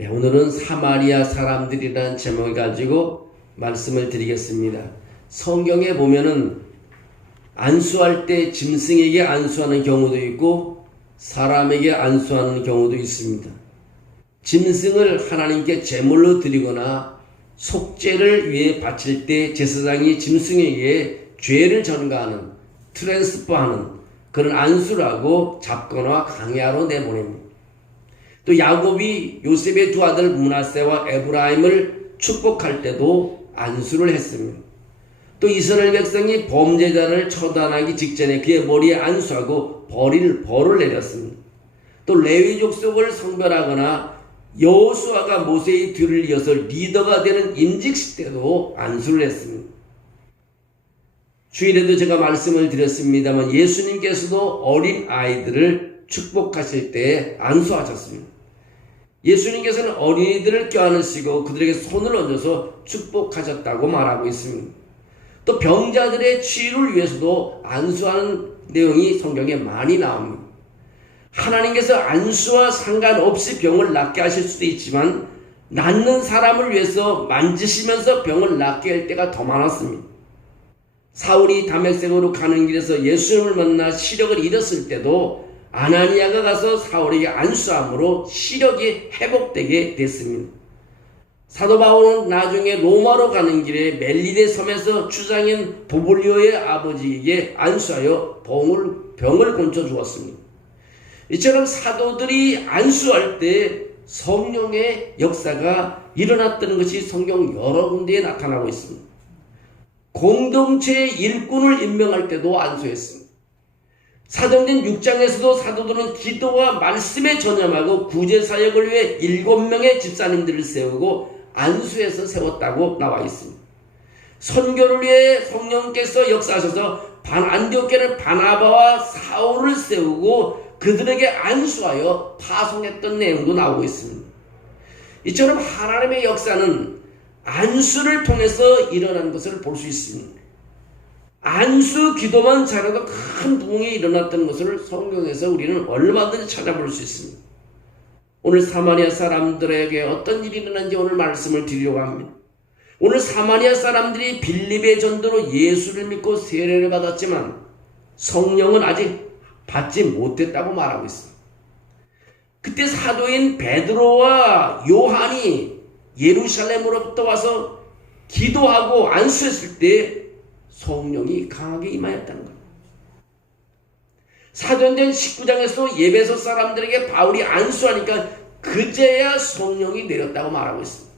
오늘은 사마리아 사람들이라는 제목을 가지고 말씀을 드리겠습니다. 성경에 보면은 안수할 때 짐승에게 안수하는 경우도 있고 사람에게 안수하는 경우도 있습니다. 짐승을 하나님께 제물로 드리거나 속죄를 위해 바칠 때 제사장이 짐승에게 죄를 전가하는, 트랜스퍼하는 그런 안수를 하고 잡거나 강야로 내보냅니다. 또 야곱이 요셉의 두 아들 므낫세와 에브라임을 축복할 때도 안수를 했습니다. 또 이스라엘 백성이 범죄자를 처단하기 직전에 그의 머리에 안수하고 벌을 내렸습니다. 또 레위 족속을 성별하거나 여호수아가 모세의 뒤를 이어서 리더가 되는 임직식 때도 안수를 했습니다. 주일에도 제가 말씀을 드렸습니다만 예수님께서도 어린 아이들을 축복하실 때 안수하셨습니다. 예수님께서는 어린이들을 껴안으시고 그들에게 손을 얹어서 축복하셨다고 말하고 있습니다. 또 병자들의 치유를 위해서도 안수하는 내용이 성경에 많이 나옵니다. 하나님께서 안수와 상관없이 병을 낫게 하실 수도 있지만 낫는 사람을 위해서 만지시면서 병을 낫게 할 때가 더 많았습니다. 사울이 다메섹으로 가는 길에서 예수님을 만나 시력을 잃었을 때도 아나니아가 가서 사울에게 안수함으로 시력이 회복되게 됐습니다. 사도 바울은 나중에 로마로 가는 길에 멜리데 섬에서 주장인 보블리오의 아버지에게 안수하여 병을 고쳐 주었습니다. 이처럼 사도들이 안수할 때 성령의 역사가 일어났다는 것이 성경 여러 군데에 나타나고 있습니다. 공동체의 일꾼을 임명할 때도 안수했습니다. 사도행전 6장에서도 사도들은 기도와 말씀에 전념하고 구제사역을 위해 7명의 집사님들을 세우고 안수해서 세웠다고 나와 있습니다. 선교를 위해 성령께서 역사하셔서 안디옥에는 바나바와 사울을 세우고 그들에게 안수하여 파송했던 내용도 나오고 있습니다. 이처럼 하나님의 역사는 안수를 통해서 일어난 것을 볼 수 있습니다. 안수 기도만 잘해도 큰 부흥이 일어났던 것을 성경에서 우리는 얼마든지 찾아볼 수 있습니다. 오늘 사마리아 사람들에게 어떤 일이 일어났는지 오늘 말씀을 드리려고 합니다. 오늘 사마리아 사람들이 빌립의 전도로 예수를 믿고 세례를 받았지만 성령은 아직 받지 못했다고 말하고 있습니다. 그때 사도인 베드로와 요한이 예루살렘으로부터 와서 기도하고 안수했을 때 성령이 강하게 임하였다는 것. 사도행전 19장에서 예배소 사람들에게 바울이 안수하니까 그제야 성령이 내렸다고 말하고 있습니다.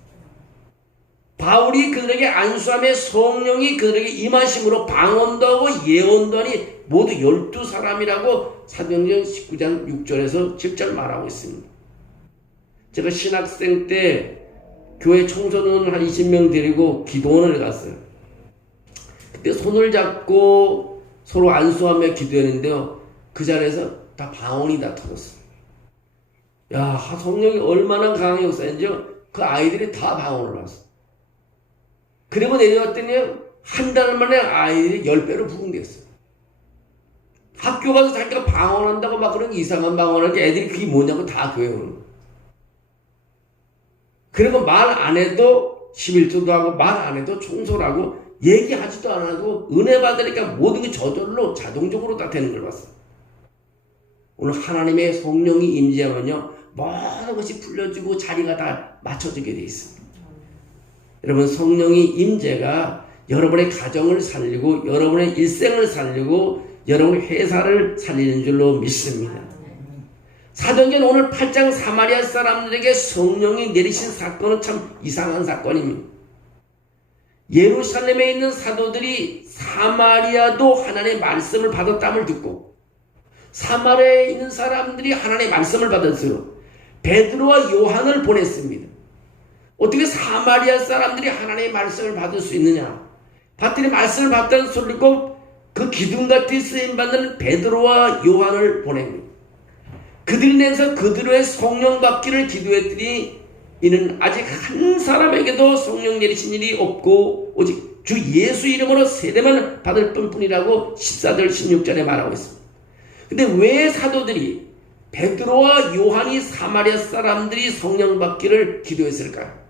바울이 그들에게 안수하며 성령이 그들에게 임하심으로 방언도 하고 예언도 하니 모두 12사람이라고 사도행전 19장 6절에서 7절 말하고 있습니다. 제가 신학생 때 교회 청소년 한 20명 데리고 기도원을 갔어요. 그때 손을 잡고 서로 안수하며 기도했는데요. 그 자리에서 다 방언이 다 터졌어요. 야, 성령이 얼마나 강하게 역사했는지요. 그 아이들이 다 방언을 했어요. 그리고 내려왔더니 한 달 만에 아이들이 10배로 부흥됐어요. 학교 가서 자기가 방언한다고 막 그런 이상한 방언을 하니까 애들이 그게 뭐냐고 다 교회 오는 거예요. 그리고 말 안 해도 11조도 하고 말 안 해도 청소를 하고 얘기하지도 않아도 은혜 받으니까 모든 게 저절로 자동적으로 다 되는 걸 봤어요. 오늘 하나님의 성령이 임재하면요 모든 것이 풀려지고 자리가 다 맞춰지게 되어 있습니다. 여러분 성령이 임재가 여러분의 가정을 살리고 여러분의 일생을 살리고 여러분의 회사를 살리는 줄로 믿습니다. 사도행전 오늘 8장 사마리아 사람들에게 성령이 내리신 사건은 참 이상한 사건입니다. 예루살렘에 있는 사도들이 사마리아도 하나님의 말씀을 받았다함을 듣고 사마리아에 있는 사람들이 하나님의 말씀을 받았어요. 베드로와 요한을 보냈습니다. 어떻게 사마리아 사람들이 하나님의 말씀을 받을 수 있느냐? 받더니 말씀을 받다는 소리를 듣고 그 기둥같이 쓰임받는 베드로와 요한을 보냅니다. 그들이 내서 그들의 성령 받기를 기도했더니 이는 아직 한 사람에게도 성령 내리신 일이 없고 오직 주 예수 이름으로 세례만 받을 뿐이라고 14절 16절에 말하고 있습니다. 근데 왜 사도들이 베드로와 요한이 사마리아 사람들이 성령 받기를 기도했을까요?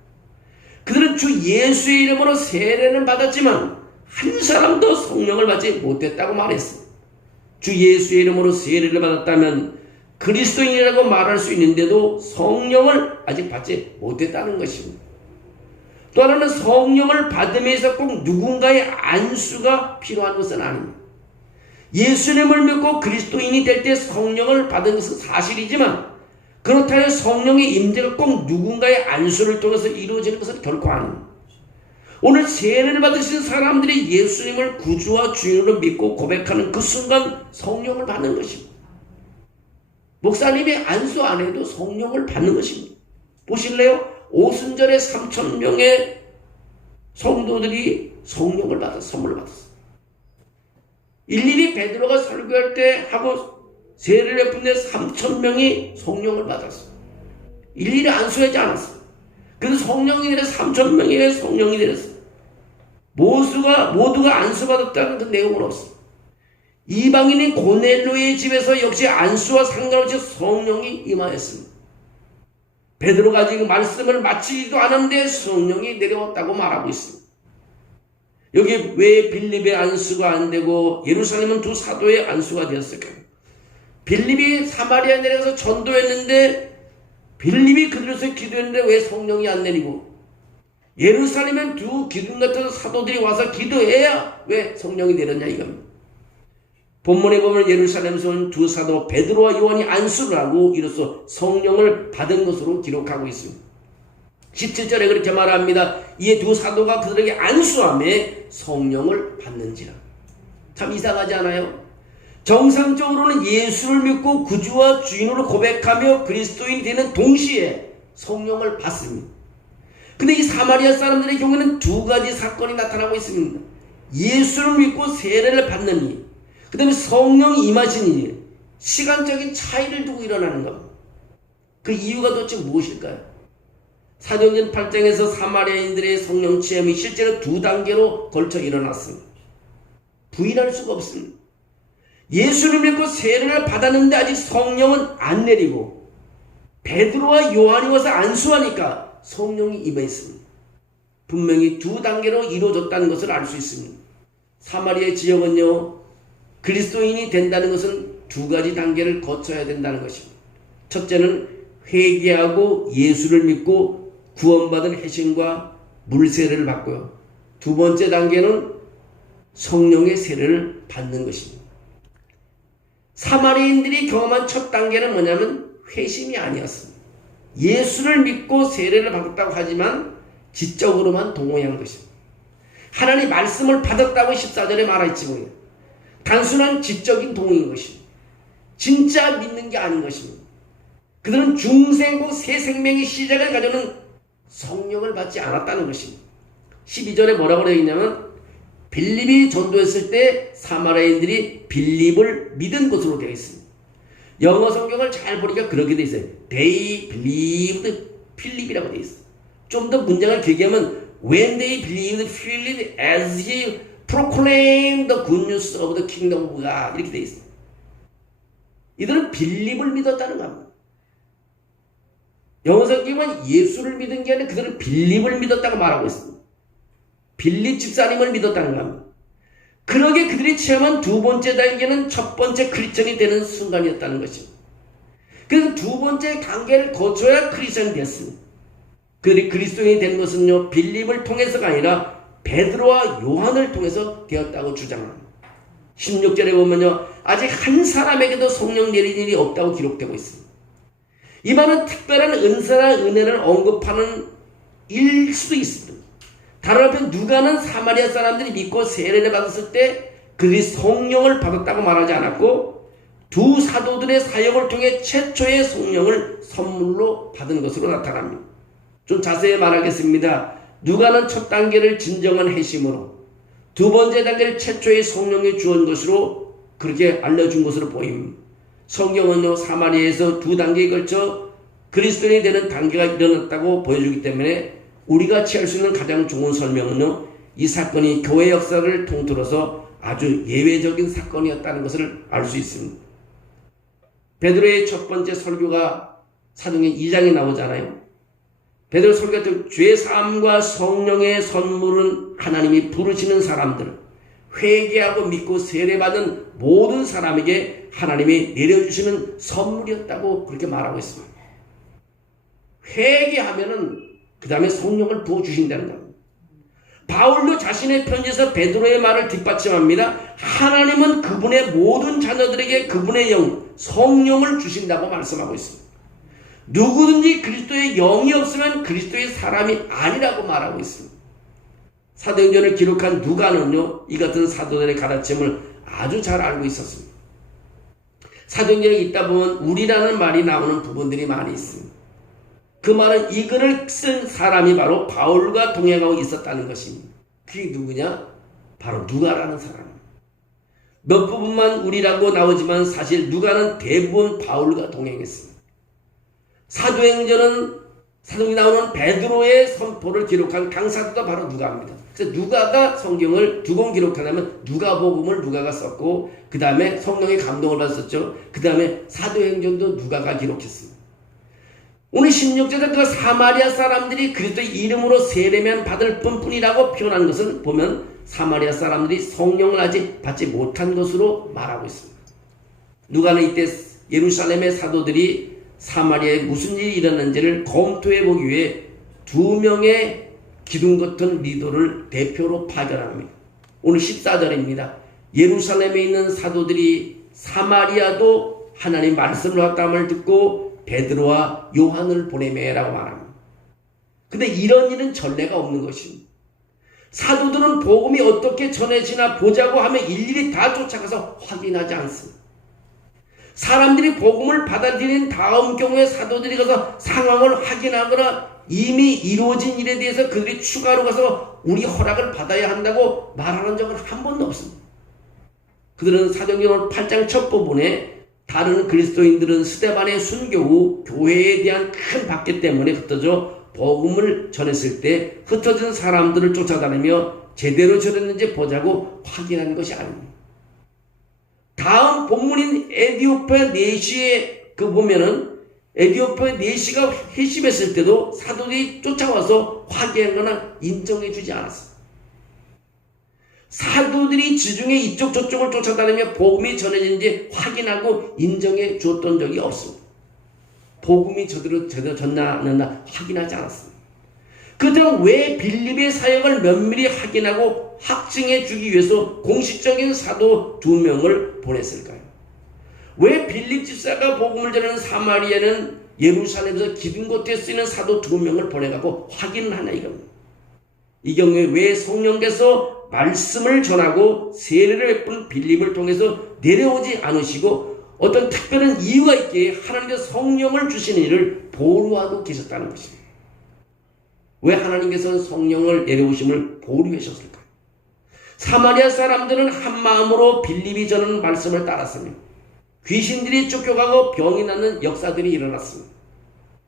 그들은 주 예수의 이름으로 세례는 받았지만 한 사람도 성령을 받지 못했다고 말했습니다. 주 예수의 이름으로 세례를 받았다면 그리스도인이라고 말할 수 있는데도 성령을 아직 받지 못했다는 것입니다. 또 하나는 성령을 받음에서 꼭 누군가의 안수가 필요한 것은 아닙니다. 예수님을 믿고 그리스도인이 될 때 성령을 받은 것은 사실이지만 그렇다면 성령의 임재가 꼭 누군가의 안수를 통해서 이루어지는 것은 결코 아닙니다. 오늘 세례를 받으신 사람들이 예수님을 구주와 주인으로 믿고 고백하는 그 순간 성령을 받는 것입니다. 목사님이 안수 안 해도 성령을 받는 것입니다. 보실래요? 오순절에 3,000명의 성도들이 성령을 받아 선물을 받았어요. 일일이 베드로가 설교할 때 하고 세례를 베푼데 3,000명이 성령을 받았어요. 일일이 안수하지 않았어요. 그래서 성령이 내려 3,000명이 성령이 내렸어요. 모두가 안수받았다는 그 내용은 없습니다. 이방인인 고넬료의 집에서 역시 안수와 상관없이 성령이 임하였습니다. 베드로가 아직 말씀을 마치지도 않았는데 성령이 내려왔다고 말하고 있습니다. 여기 왜 빌립의 안수가 안 되고 예루살렘은 두 사도의 안수가 되었을까요? 빌립이 사마리아 내려가서 전도했는데 빌립이 그들에서 기도했는데 왜 성령이 안 내리고 예루살렘은 두 기둥 같은 사도들이 와서 기도해야 왜 성령이 내렸냐 이겁니다. 본문에 보면 예루살렘에서 온 두 사도 베드로와 요한이 안수를 하고 이로써 성령을 받은 것으로 기록하고 있습니다. 17절에 그렇게 말합니다. 이에 두 사도가 그들에게 안수함에 성령을 받는지라. 참 이상하지 않아요? 정상적으로는 예수를 믿고 구주와 주인으로 고백하며 그리스도인이 되는 동시에 성령을 받습니다. 근데 이 사마리아 사람들의 경우에는 두 가지 사건이 나타나고 있습니다. 예수를 믿고 세례를 받느니 그 다음에 성령이 임하시니 시간적인 차이를 두고 일어나는 겁니다. 그 이유가 도대체 무엇일까요? 사도행전 8장에서 사마리아인들의 성령 체험이 실제로 두 단계로 걸쳐 일어났습니다. 부인할 수가 없습니다. 예수를 믿고 세례를 받았는데 아직 성령은 안 내리고 베드로와 요한이 와서 안수하니까 성령이 임했습니다. 분명히 두 단계로 이루어졌다는 것을 알 수 있습니다. 사마리아 지역은요, 그리스도인이 된다는 것은 두 가지 단계를 거쳐야 된다는 것입니다. 첫째는 회개하고 예수를 믿고 구원받은 회심과 물세례를 받고요. 두 번째 단계는 성령의 세례를 받는 것입니다. 사마리아인들이 경험한 첫 단계는 뭐냐면 회심이 아니었습니다. 예수를 믿고 세례를 받았다고 하지만 지적으로만 동의한 것입니다. 하나님 말씀을 받았다고 14절에 말했지 뭐예요. 단순한 지적인 동의인 것입니다. 진짜 믿는 게 아닌 것입니다. 그들은 중생고 새 생명의 시작을 가져오는 성령을 받지 않았다는 것입니다. 12절에 뭐라고 되어 있냐면 빌립이 전도했을 때 사마리아인들이 빌립을 믿은 것으로 되어 있습니다. 영어 성경을 잘 보니까 그렇게 되어 있어요. They believed Philip이라고 되어 있어요. 좀 더 문장을 길게 하면 When they believed Philip as he proclaimed the good news of the kingdom of God 이렇게 되어 있어요. 이들은 빌립을 믿었다는 겁니다. 영어 성경은 예수를 믿은 게 아니라 그들은 빌립을 믿었다고 말하고 있습니다. 빌립 집사님을 믿었다는 겁니다. 그러게 그들이 체험한 두 번째 단계는 첫 번째 크리스천이 되는 순간이었다는 것입니다. 그래서 두 번째 단계를 거쳐야 크리스천이 됐습니다. 그들이 그리스도인이 된 것은요, 빌립을 통해서가 아니라 베드로와 요한을 통해서 되었다고 주장합니다. 16절에 보면요, 아직 한 사람에게도 성령 내린 일이 없다고 기록되고 있습니다. 이 말은 특별한 은사나 은혜를 언급하는 일 수도 있습니다. 다른 한편 누가는 사마리아 사람들이 믿고 세례를 받았을 때 그들이 성령을 받았다고 말하지 않았고 두 사도들의 사역을 통해 최초의 성령을 선물로 받은 것으로 나타납니다. 좀 자세히 말하겠습니다. 누가는 첫 단계를 진정한 회심으로 두 번째 단계를 최초의 성령이 주은 것으로 그렇게 알려준 것으로 보입니다. 성경은요, 사마리아에서 두 단계에 걸쳐 그리스도인이 되는 단계가 일어났다고 보여주기 때문에 우리가 취할 수 있는 가장 좋은 설명은요, 이 사건이 교회 역사를 통틀어서 아주 예외적인 사건이었다는 것을 알 수 있습니다. 베드로의 첫 번째 설교가 사도행전 2장에 나오잖아요. 베드로 설교할 때 죄 사함과 성령의 선물은 하나님이 부르시는 사람들, 회개하고 믿고 세례받은 모든 사람에게 하나님이 내려주시는 선물이었다고 그렇게 말하고 있습니다. 회개하면은 그 다음에 성령을 부어주신다는 겁니다. 바울도 자신의 편지에서 베드로의 말을 뒷받침합니다. 하나님은 그분의 모든 자녀들에게 그분의 영, 성령을 주신다고 말씀하고 있습니다. 누구든지 그리스도의 영이 없으면 그리스도의 사람이 아니라고 말하고 있습니다. 사도행전을 기록한 누가는요, 이 같은 사도들의 가르침을 아주 잘 알고 있었습니다. 사도행전에 있다 보면 우리라는 말이 나오는 부분들이 많이 있습니다. 그 말은 이 글을 쓴 사람이 바로 바울과 동행하고 있었다는 것입니다. 그게 누구냐? 바로 누가라는 사람입니다. 몇 부분만 우리라고 나오지만 사실 누가는 대부분 바울과 동행했습니다. 사도행전은 사도행전에 나오는 베드로의 선포를 기록한 강사도가 바로 누가입니다. 그래서 누가가 성경을 두 권 기록하려면 누가복음을 누가가 썼고 그 다음에 성령의 감동을 받았었죠. 그 다음에 사도행전도 누가가 기록했습니다. 오늘 16절에 그 사마리아 사람들이 그리스도의 이름으로 세례만 받을 뿐이라고 표현한 것은 보면 사마리아 사람들이 성령을 아직 받지 못한 것으로 말하고 있습니다. 누가는 이때 예루살렘의 사도들이 사마리아에 무슨 일이 일어났는지를 검토해 보기 위해 2명의 기둥 같은 리더를 대표로 파견합니다. 오늘 14절입니다. 예루살렘에 있는 사도들이 사마리아도 하나님 말씀을 왔다함을 듣고 베드로와 요한을 보내매라고 말합니다. 근데 이런 일은 전례가 없는 것입니다. 사도들은 복음이 어떻게 전해지나 보자고 하면 일일이 다 쫓아가서 확인하지 않습니다. 사람들이 복음을 받아들인 다음 경우에 사도들이 가서 상황을 확인하거나 이미 이루어진 일에 대해서 그들이 추가로 가서 우리 허락을 받아야 한다고 말하는 적은 한 번도 없습니다. 그들은 사도행전 8장 첫 부분에 다른 그리스도인들은 스데반의 순교 후 교회에 대한 큰 박해 때문에 흩어져 복음을 전했을 때 흩어진 사람들을 쫓아다니며 제대로 전했는지 보자고 확인하는 것이 아닙니다. 다음 본문인 에디오피아 내시에 보면은 에디오피아 내시가 회심했을 때도 사도들이 쫓아와서 확인하거나 인정해 주지 않았습니다. 사도들이 지중해 이쪽 저쪽을 쫓아다니며 복음이 전해진지 확인하고 인정해 주었던 적이 없습니다. 복음이 제대로 전나 안 했나 확인하지 않았습니다. 그들은 왜 빌립의 사역을 면밀히 확인하고 확증해 주기 위해서 공식적인 사도 2명을 보냈을까요? 왜 빌립 집사가 복음을 전하는 사마리아는 예루살렘에서 기둥겉에 쓰이는 사도 2명을 보내가고 확인을 하나 이겁니다. 이 경우에 왜 성령께서 말씀을 전하고 세례를 베푼 빌립을 통해서 내려오지 않으시고 어떤 특별한 이유가 있기에 하나님께서 성령을 주시는 일을 보류하고 계셨다는 것입니다. 왜 하나님께서는 성령을 내려오심을 보류하셨을까요? 사마리아 사람들은 한 마음으로 빌립이 전하는 말씀을 따랐습니다. 귀신들이 쫓겨가고 병이 낫는 역사들이 일어났습니다.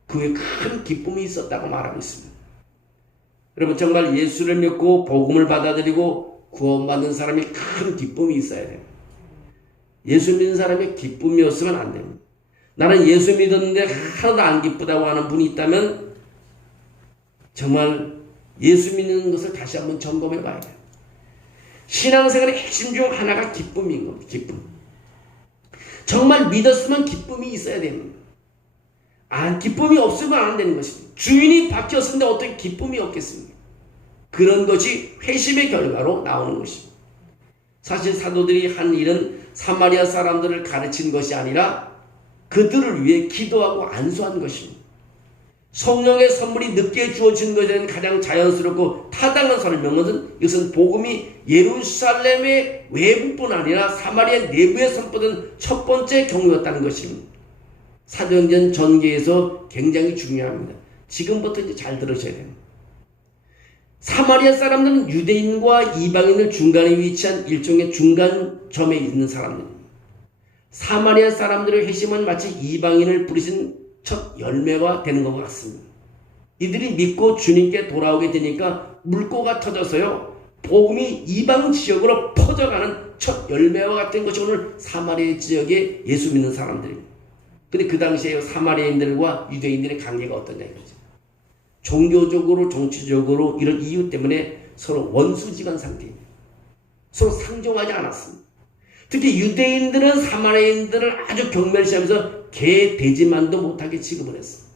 그 후에 큰 기쁨이 있었다고 말하고 있습니다. 여러분 정말 예수를 믿고 복음을 받아들이고 구원받는 사람이 큰 기쁨이 있어야 돼요. 예수 믿는 사람의 기쁨이 없으면 안 됩니다. 나는 예수 믿었는데 하나도 안 기쁘다고 하는 분이 있다면 정말 예수 믿는 것을 다시 한번 점검해 봐야 돼요. 신앙생활의 핵심 중 하나가 기쁨인 겁니다. 기쁨. 정말 믿었으면 기쁨이 있어야 됩니다. 기쁨이 없으면 안 되는 것입니다. 주인이 바뀌었는데 어떻게 기쁨이 없겠습니까? 그런 것이 회심의 결과로 나오는 것입니다. 사실 사도들이 한 일은 사마리아 사람들을 가르친 것이 아니라 그들을 위해 기도하고 안수한 것입니다. 성령의 선물이 늦게 주어진 것에 대한 가장 자연스럽고 타당한 설명은 이것은 복음이 예루살렘의 외부뿐 아니라 사마리아 내부에 선포된 첫 번째 경우였다는 것입니다. 사도행전 전개에서 굉장히 중요합니다. 지금부터 이제 잘 들으셔야 됩니다. 사마리아 사람들은 유대인과 이방인을 중간에 위치한 일종의 중간점에 있는 사람들입니다. 사마리아 사람들의 회심은 마치 이방인을 부르신 첫 열매가 되는 것 같습니다. 이들이 믿고 주님께 돌아오게 되니까 물꼬가 터져서요, 복음이 이방 지역으로 퍼져가는 첫 열매와 같은 것이 오늘 사마리아 지역의 예수 믿는 사람들입니다. 근데 그 당시에 사마리아인들과 유대인들의 관계가 어떠냐 이거죠. 종교적으로 정치적으로 이런 이유 때문에 서로 원수지간 상태입니다. 서로 상종하지 않았습니다. 특히 유대인들은 사마리아인들을 아주 경멸시하면서 개 돼지만도 못하게 취급을 했습니다.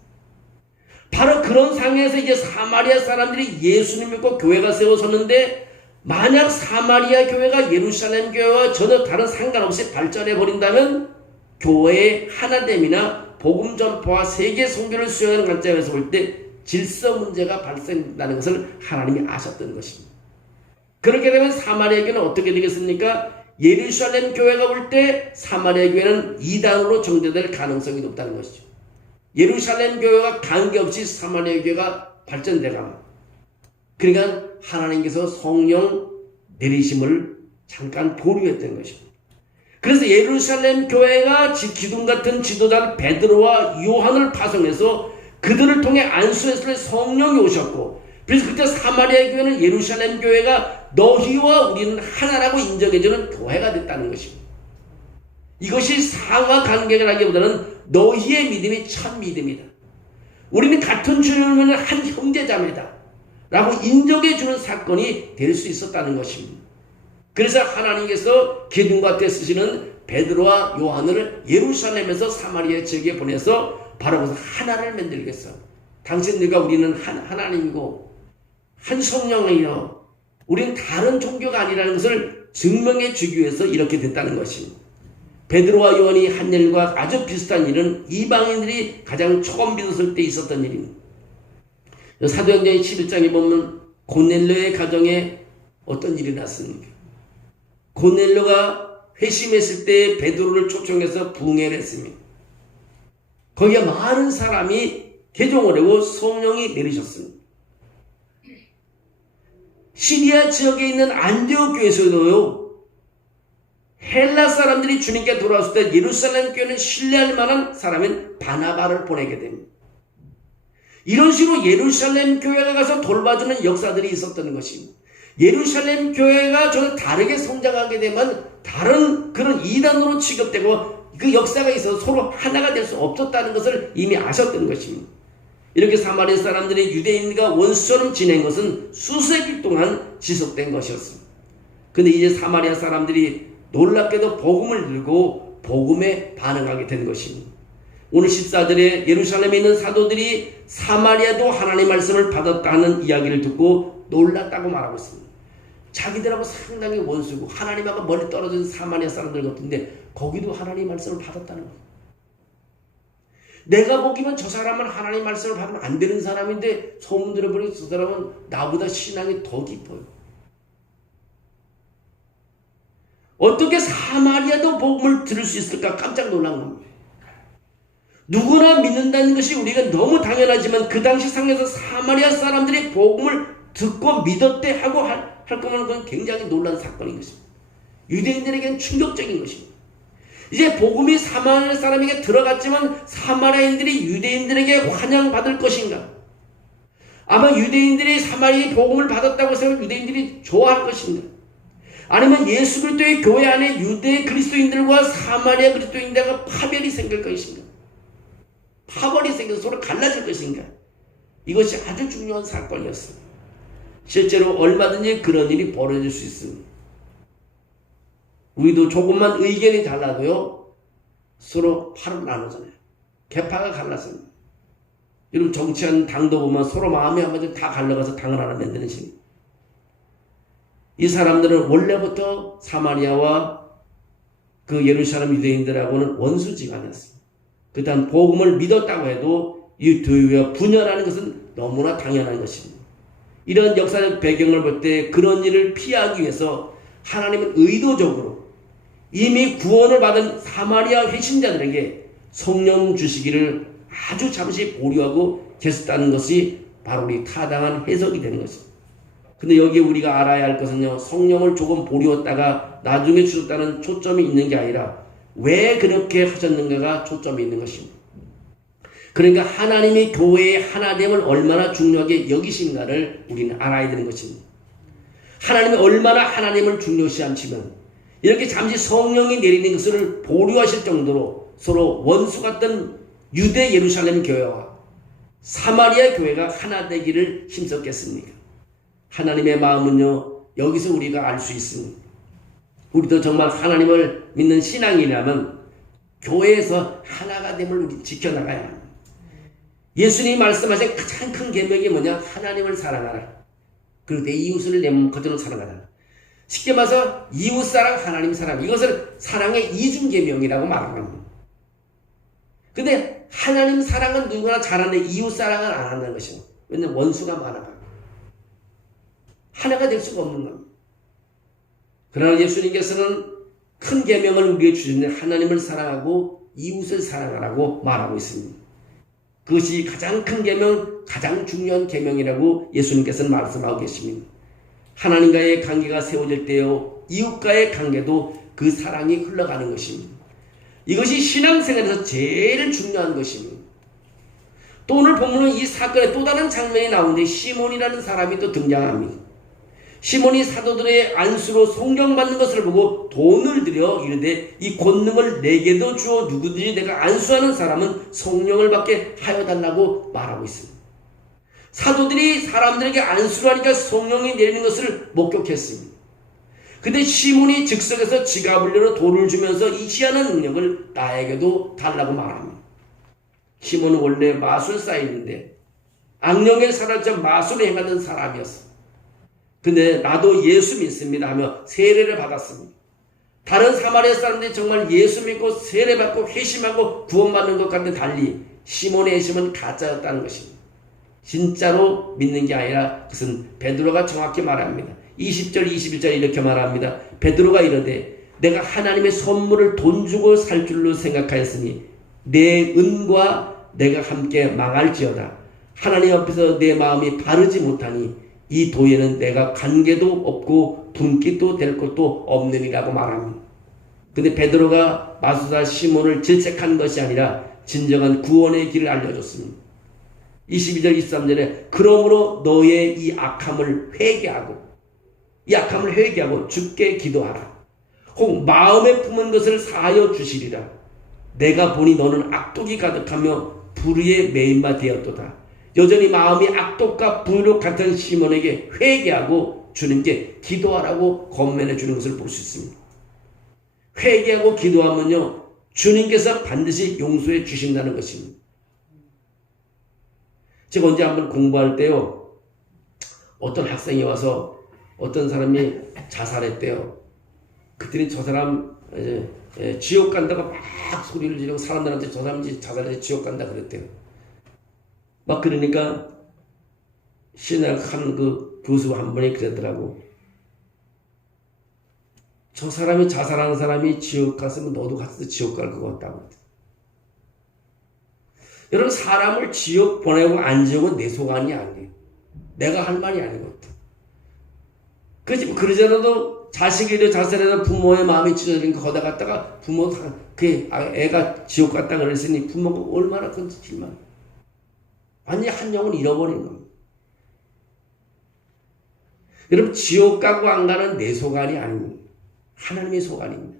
바로 그런 상황에서 이제 사마리아 사람들이 예수님 믿고 교회가 세워졌는데 만약 사마리아 교회가 예루살렘 교회와 전혀 다른 상관없이 발전해 버린다면 교회의 하나됨이나 복음 전파와 세계 선교를 수행하는 관점에서 볼 때 질서 문제가 발생된다는 것을 하나님이 아셨던 것입니다. 그렇게 되면 사마리아 교회는 어떻게 되겠습니까? 예루살렘 교회가 올 때 사마리아 교회는 이단으로 정제될 가능성이 높다는 것이죠. 예루살렘 교회와 관계없이 사마리아 교회가 발전돼갑니다. 그러니까 하나님께서 성령 내리심을 잠깐 보류했던 것입니다. 그래서 예루살렘 교회가 기둥 같은 지도자 베드로와 요한을 파송해서 그들을 통해 안수했을 때 성령이 오셨고, 그래서 그때 사마리아 교회는 예루살렘 교회가 너희와 우리는 하나라고 인정해주는 교회가 됐다는 것입니다. 이것이 상하 관계라기보다는 너희의 믿음이 첫 믿음이다. 우리는 같은 주님을 믿는 한 형제자매다 라고 인정해주는 사건이 될 수 있었다는 것입니다. 그래서 하나님께서 기둥 곁에 쓰시는 베드로와 요한을 예루살렘에서 사마리아 지역에 보내서 바로 거기서 하나를 만들겠어. 당신들과 우리는 한 하나님이고 한 성령이요, 우리는 다른 종교가 아니라는 것을 증명해 주기 위해서 이렇게 됐다는 것입니다. 베드로와 요한이 한 일과 아주 비슷한 일은 이방인들이 가장 처음 믿었을 때 있었던 일입니다. 사도행전 11장에 보면 고넬료의 가정에 어떤 일이 났습니까? 고넬료가 회심했을 때 베드로를 초청해서 부흥회를 했습니다. 거기에 많은 사람이 개종을 하고 성령이 내리셨습니다. 시리아 지역에 있는 안디옥 교회에서도요, 헬라 사람들이 주님께 돌아왔을 때 예루살렘 교회는 신뢰할 만한 사람인 바나바를 보내게 됩니다. 이런 식으로 예루살렘 교회가 가서 돌봐주는 역사들이 있었던 것입니다. 예루살렘 교회가 좀 다르게 성장하게 되면 다른 그런 이단으로 취급되고 그 역사가 있어서 서로 하나가 될 수 없었다는 것을 이미 아셨던 것입니다. 이렇게 사마리아 사람들이 유대인과 원수처럼 지낸 것은 수세기 동안 지속된 것이었습니다. 근데 이제 사마리아 사람들이 놀랍게도 복음을 들고 복음에 반응하게 된 것입니다. 오늘 14절에 예루살렘에 있는 사도들이 사마리아도 하나님의 말씀을 받았다는 이야기를 듣고 놀랐다고 말하고 있습니다. 자기들하고 상당히 원수고 하나님하고 멀리 떨어진 사마리아 사람들 같은데 거기도 하나님의 말씀을 받았다는 거예요. 내가 보기만 저 사람은 하나님의 말씀을 받으면 안 되는 사람인데 소문 들어보니 저 사람은 나보다 신앙이 더 깊어요. 어떻게 사마리아도 복음을 들을 수 있을까 깜짝 놀란 겁니다. 누구나 믿는다는 것이 우리가 너무 당연하지만 그 당시 상에서 사마리아 사람들이 복음을 듣고 믿었대 하고 할 거면 그건 굉장히 놀라운 사건인 것입니다. 유대인들에게는 충격적인 것입니다. 이제 복음이 사마리아 사람에게 들어갔지만 사마리아인들이 유대인들에게 환영받을 것인가? 아마 유대인들이 사마리아의 복음을 받았다고 해서 유대인들이 좋아할 것인가? 아니면 예수 그리스도의 교회 안에 유대 그리스도인들과 사마리아 그리스도인들과 파별이 생길 것인가? 파벌이 생겨서 서로 갈라질 것인가? 이것이 아주 중요한 사건이었습니다. 실제로 얼마든지 그런 일이 벌어질 수 있습니다. 우리도 조금만 의견이 달라도요, 서로 파를 나누잖아요. 개파가 갈랐습니다. 여러분 정치하는 당도 보면 서로 마음이 한마디 다 갈라가서 당을 하나 만드는 식입니다. 이 사람들은 원래부터 사마리아와 그 예루살렘 유대인들하고는 원수지간이었습니다. 그다음 복음을 믿었다고 해도 이 교회와 분열하는 것은 너무나 당연한 것입니다. 이런 역사적 배경을 볼 때 그런 일을 피하기 위해서 하나님은 의도적으로 이미 구원을 받은 사마리아 회신자들에게 성령 주시기를 아주 잠시 보류하고 계셨다는 것이 바로 우리 타당한 해석이 되는 것입니다. 근데 여기에 우리가 알아야 할 것은요, 성령을 조금 보류했다가 나중에 주셨다는 초점이 있는 게 아니라 왜 그렇게 하셨는가가 초점이 있는 것입니다. 그러니까 하나님이 교회의 하나됨을 얼마나 중요하게 여기신가를 우리는 알아야 되는 것입니다. 하나님이 얼마나 하나님을 중요시하시면 이렇게 잠시 성령이 내리는 것을 보류하실 정도로 서로 원수 같던 유대 예루살렘 교회와 사마리아 교회가 하나 되기를 힘썼겠습니까? 하나님의 마음은요, 여기서 우리가 알 수 있습니다. 우리도 정말 하나님을 믿는 신앙이라면 교회에서 하나가 됨을 우리 지켜나가야 합니다. 예수님이 말씀하신 가장 큰 계명이 뭐냐? 하나님을 사랑하라. 그리고 내 이웃을 내 몸 그대로 사랑하라. 쉽게 말해서 이웃사랑, 하나님 사랑, 이것을 사랑의 이중계명이라고 말합니다. 근데 하나님 사랑은 누구나 잘하는데 이웃사랑은 안 한다는 것이고, 왜냐하면 원수가 많아가지고 하나가 될 수가 없는 겁니다. 그러나 예수님께서는 큰 계명을 우리에게 주시는데 하나님을 사랑하고 이웃을 사랑하라고 말하고 있습니다. 그것이 가장 큰 계명, 가장 중요한 계명이라고 예수님께서는 말씀하고 계십니다. 하나님과의 관계가 세워질 때요, 이웃과의 관계도 그 사랑이 흘러가는 것입니다. 이것이 신앙생활에서 제일 중요한 것입니다. 또 오늘 본문은 이 사건의 또 다른 장면이 나오는데 시몬이라는 사람이 또 등장합니다. 시몬이 사도들의 안수로 성경받는 것을 보고 돈을 들여 이르되 이 권능을 내게도 주어 누구든지 내가 안수하는 사람은 성령을 받게 하여 달라고 말하고 있습니다. 사도들이 사람들에게 안수를 하니까 성령이 내리는 것을 목격했습니다. 근데 시몬이 즉석에서 지갑을 열어 돈을 주면서 이시하는 능력을 나에게도 달라고 말합니다. 시몬은 원래 마술사였는데 악령에 사로잡혀 마술을 행하던 사람이었어. 근데 나도 예수 믿습니다 하며 세례를 받았습니다. 다른 사마리아 사람들이 정말 예수 믿고 세례받고 회심하고 구원받는 것 같은 달리 시몬의 회심은 가짜였다는 것입니다. 진짜로 믿는 게 아니라 그것은 베드로가 정확히 말합니다. 20절 21절 이렇게 말합니다. 베드로가 이르되 내가 하나님의 선물을 돈 주고 살 줄로 생각하였으니 내 은과 내가 함께 망할지어다. 하나님 앞에서 내 마음이 바르지 못하니 이 도에는 내가 관계도 없고 분깃도 될 것도 없느니라고 말합니다. 근데 베드로가 마술사 시몬을 질책한 것이 아니라 진정한 구원의 길을 알려줬습니다. 22절 23절에 그러므로 너의 이 악함을 회개하고 주께 기도하라. 혹 마음에 품은 것을 사하여 주시리라. 내가 보니 너는 악독이 가득하며 불의에 매인바 되었도다. 여전히 마음이 악독과 불의로 같은 시몬에게 회개하고 주님께 기도하라고 권면해 주는 것을 볼 수 있습니다. 회개하고 기도하면요, 주님께서 반드시 용서해 주신다는 것입니다. 제가 언제 한번 공부할 때요, 어떤 학생이 와서 어떤 사람이 자살했대요. 그랬더니 저 사람 지옥 간다고 막 소리를 지르고 사람들한테 저 사람이 자살해서 지옥 간다 그랬대요. 막 그러니까 신학하는 그 교수 한 분이 그랬더라고. 저 사람이 자살하는 사람이 지옥 갔으면 너도 갔을 때 지옥 갈 것 같다고. 여러분, 사람을 지옥 보내고 안 지옥은 내 소관이 아니에요. 내가 할 말이 아니거든. 그러잖아도 자식이 자살해서 부모의 마음이 찢어지니까 거다 갔다가 그 애가 지옥 갔다 그랬으니 부모가 얼마나 큰 실망. 완전히 한 영을 잃어버린 겁니다. 여러분, 지옥 가고 안 가는 내 소관이 아닙니다. 하나님의 소관입니다.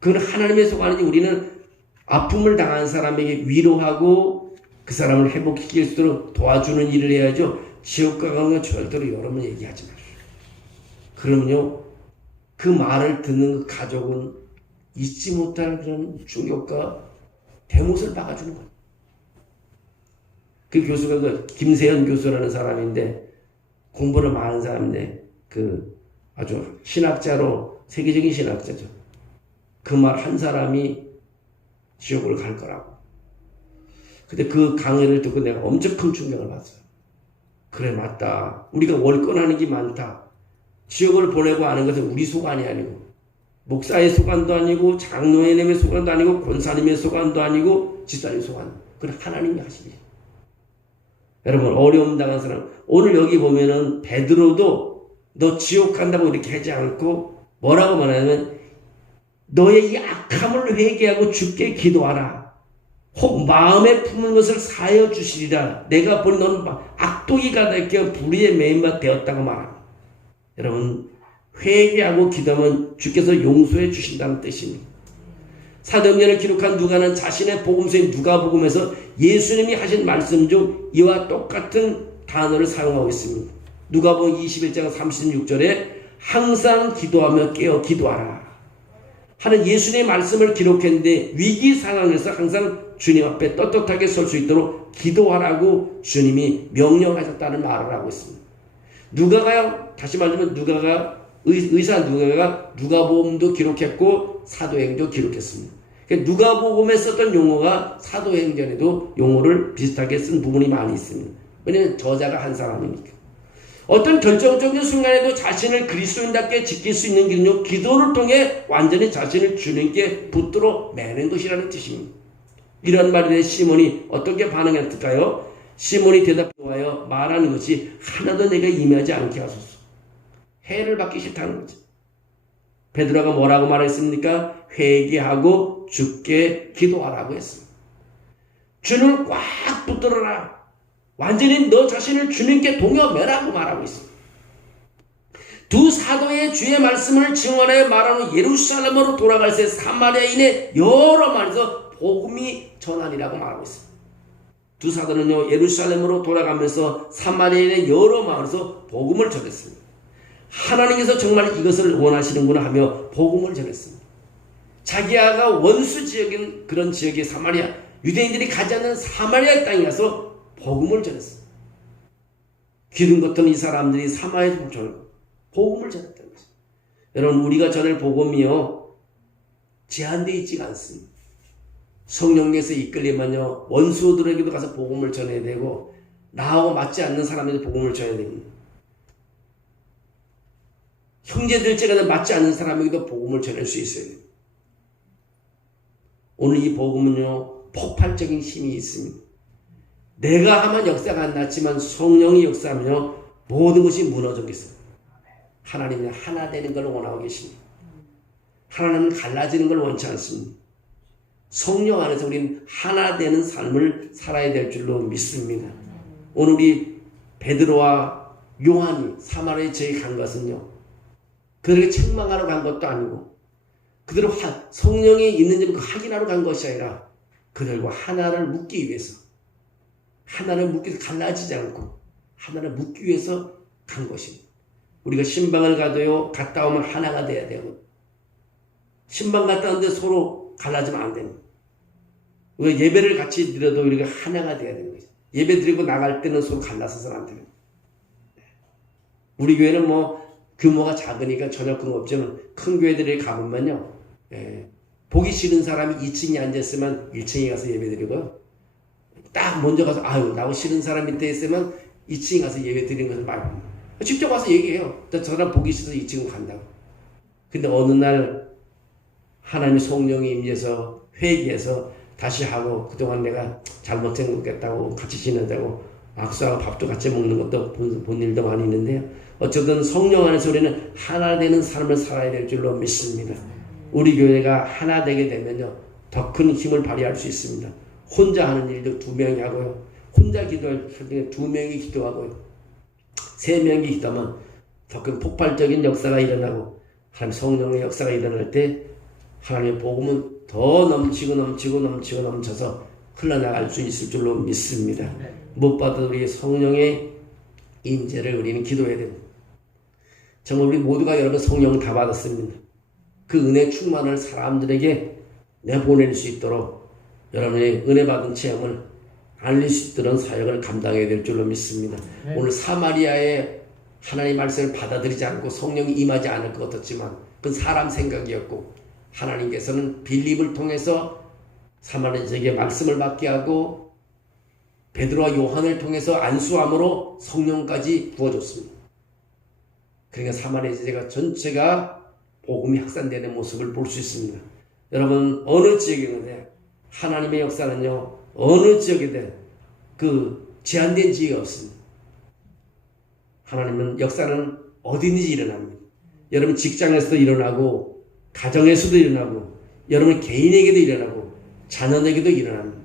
그건 하나님의 소관이지 우리는 아픔을 당한 사람에게 위로하고 그 사람을 회복시킬 수 있도록 도와주는 일을 해야죠. 지옥 가는 건 절대로 여러분 얘기하지 마세요. 그러면요, 그 말을 듣는 그 가족은 잊지 못할 그런 충격과 대못을 박아주는 거예요. 그 교수가 그 김세현 교수라는 사람인데 공부를 많은 사람인데 그 아주 신학자로 세계적인 신학자죠. 그 말 한 사람이 지옥을 갈 거라고. 근데 그 강의를 듣고 내가 엄청 큰 충격을 받았어요. 그래, 맞다. 우리가 월권하는 게 많다. 지옥을 보내고 하는 것은 우리 소관이 아니고 목사의 소관도 아니고 장로님의 소관도 아니고 권사님의 소관도 아니고 집사님의 소관. 그건 하나님이 하시니. 여러분, 어려움 당한 사람, 오늘 여기 보면은 베드로도 너 지옥 간다고 이렇게 하지 않고 뭐라고 말하냐면 너의 이 악함을 회개하고 주께 기도하라. 혹 마음에 품은 것을 사하여 주시리라. 내가 보니 너는 악독이 가득해 불의에 매인바 되었다고 말합니다. 여러분, 회개하고 기도하면 주께서 용서해 주신다는 뜻입니다. 사도행전을 기록한 누가는 자신의 복음서인 누가복음에서 예수님이 하신 말씀 중 이와 똑같은 단어를 사용하고 있습니다. 누가복음 21장 36절에 항상 기도하며 깨어 기도하라 하는 예수님의 말씀을 기록했는데, 위기 상황에서 항상 주님 앞에 떳떳하게 설 수 있도록 기도하라고 주님이 명령하셨다는 말을 하고 있습니다. 누가가요, 다시 말하면 누가가 의사 누가가 누가복음도 기록했고 사도행전도 기록했습니다. 누가복음에 썼던 용어가 사도행전에도 용어를 비슷하게 쓴 부분이 많이 있습니다. 왜냐하면 저자가 한 사람이니까. 어떤 결정적인 순간에도 자신을 그리스도인답게 지킬 수 있는 길은요, 기도를 통해 완전히 자신을 주님께 붙들어 매는 것이라는 뜻입니다. 이런 말에 대해 시몬이 어떻게 반응했을까요? 시몬이 대답하여 말하는 것이 하나도 내가 임하지 않게 하소서. 해를 받기 싫다는 거죠. 베드로가 뭐라고 말했습니까? 회개하고 주께 기도하라고 했습니다. 주님을 꽉 붙들어라. 완전히 너 자신을 주님께 동여매라고 말하고 있습니다. 두 사도의 주의 말씀을 증언해 말하는 예루살렘으로 돌아갈 새 사마리아인의 여러 말에서 복음이 전하니라고 말하고 있습니다. 두 사도는요, 예루살렘으로 돌아가면서 사마리아인의 여러 마을에서 복음을 전했습니다. 하나님께서 정말 이것을 원하시는구나 하며 복음을 전했습니다. 자기야가 원수 지역인 그런 지역의 사마리아, 유대인들이 가지 않는 사마리아 땅에 가서 복음을 전했습니다. 기름 같은 이 사람들이 사마리아에서 복음을 전했다는 것입니다. 여러분, 우리가 전할 복음이요, 제한되어 있지가 않습니다. 성령에서 이끌리면요, 원수들에게도 가서 복음을 전해야 되고, 나하고 맞지 않는 사람에게 복음을 전해야 됩니다. 형제들제가 맞지 않는 사람에게도 복음을 전할 수 있어야 됩니다. 오늘 이 복음은요, 폭발적인 힘이 있습니다. 내가 하면 역사가 안 났지만 성령이 역사하면요, 모든 것이 무너지겠습니다. 하나님은 하나 되는 걸 원하고 계십니다. 하나님은 갈라지는 걸 원치 않습니다. 성령 안에서 우리는 하나 되는 삶을 살아야 될 줄로 믿습니다. 오늘 우리 베드로와 요한이 사마리아에 저희 간 것은요, 그들에게 책망하러 간 것도 아니고, 그들을 성령이 있는지 확인하러 간 것이 아니라 그들과 하나를 묻기 위해서, 하나를 묻기 위해서 갈라지지 않고 하나를 묻기 위해서 간 것입니다. 우리가 신방을 가도요, 갔다 오면 하나가 돼야 되고, 신방 갔다 오는데 서로 갈라지면 안 됩니다. 우리가 예배를 같이 드려도 우리가 하나가 돼야 되는 거죠. 예배 드리고 나갈 때는 서로 갈라서는 안 됩니다. 우리 교회는 규모가 작으니까 전혀 그런 거 없지만, 큰 교회들이 가보면요, 보기 싫은 사람이 2층에 앉아있으면 1층에 가서 예배 드리고요, 딱 먼저 가서 나하고 싫은 사람 밑에 있으면 2층에 가서 예배 드리는 것을 말합니다. 직접 와서 얘기해요. 저 사람 보기 싫어서 2층으로 간다고. 근데 어느 날 하나님의 성령이 임해서 회개해서 다시 하고, 그동안 내가 잘못했겠다고 같이 지내자고 악수하고 밥도 같이 먹는 것도 본 일도 많이 있는데요. 어쨌든 성령 안에서 우리는 하나 되는 삶을 살아야 될 줄로 믿습니다. 우리 교회가 하나 되게 되면요, 더 큰 힘을 발휘할 수 있습니다. 혼자 하는 일도 2명이 하고요, 혼자 기도할 때 2명이 기도하고요, 3명이 기도하면 더 큰 폭발적인 역사가 일어나고, 하나님 성령의 역사가 일어날 때 하나님의 복음은 더 넘쳐서 흘러나갈 수 있을 줄로 믿습니다. 무엇보다 우리 성령의 임재를 우리는 기도해야 됩니다. 정말 우리 모두가 여러분 성령 다 받았습니다. 그 은혜 충만을 사람들에게 내보낼 수 있도록 여러분의 은혜 받은 체험을 알릴 수 있도록 사역을 감당해야 될 줄로 믿습니다. 오늘 사마리아의 하나님 말씀을 받아들이지 않고 성령이 임하지 않을 것 같았지만, 그건 사람 생각이었고, 하나님께서는 빌립을 통해서 사마리아에게 말씀을 받게 하고, 베드로와 요한을 통해서 안수함으로 성령까지 부어줬습니다. 그러니까 사마리아 제가 전체가 복음이 확산되는 모습을 볼 수 있습니다. 여러분, 어느 지역이든 하나님의 역사는요, 어느 지역이든 제한된 지역이 없습니다. 하나님은 역사는 어디든지 일어납니다. 여러분 직장에서도 일어나고, 가정에서도 일어나고, 여러분 개인에게도 일어나고, 자녀에게도 일어납니다.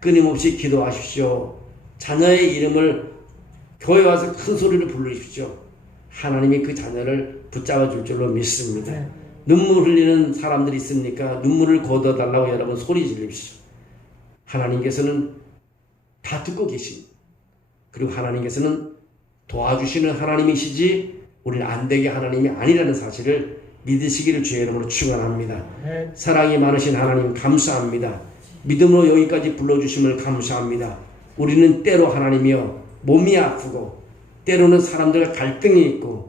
끊임없이 기도하십시오. 자녀의 이름을 교회 와서 큰 소리로 부르십시오. 하나님이 그 자녀를 붙잡아 줄 줄로 믿습니다. 눈물 흘리는 사람들이 있습니까? 눈물을 거둬달라고 여러분 소리 지르십시오. 하나님께서는 다 듣고 계십니다. 그리고 하나님께서는 도와주시는 하나님이시지 우리는 안 되게 하나님이 아니라는 사실을 믿으시기를 주의 이름으로 축원합니다. 사랑이 많으신 하나님 감사합니다. 믿음으로 여기까지 불러주심을 감사합니다. 우리는 때로 하나님이여 몸이 아프고 때로는 사람들과 갈등이 있고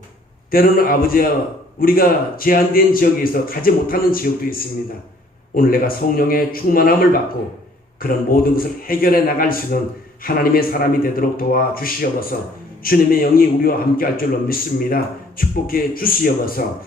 때로는 아버지와 우리가 제한된 지역에서 가지 못하는 지역도 있습니다. 오늘 내가 성령의 충만함을 받고 그런 모든 것을 해결해 나갈 수 있는 하나님의 사람이 되도록 도와주시옵소서. 주님의 영이 우리와 함께 할 줄로 믿습니다. 축복해 주시옵소서.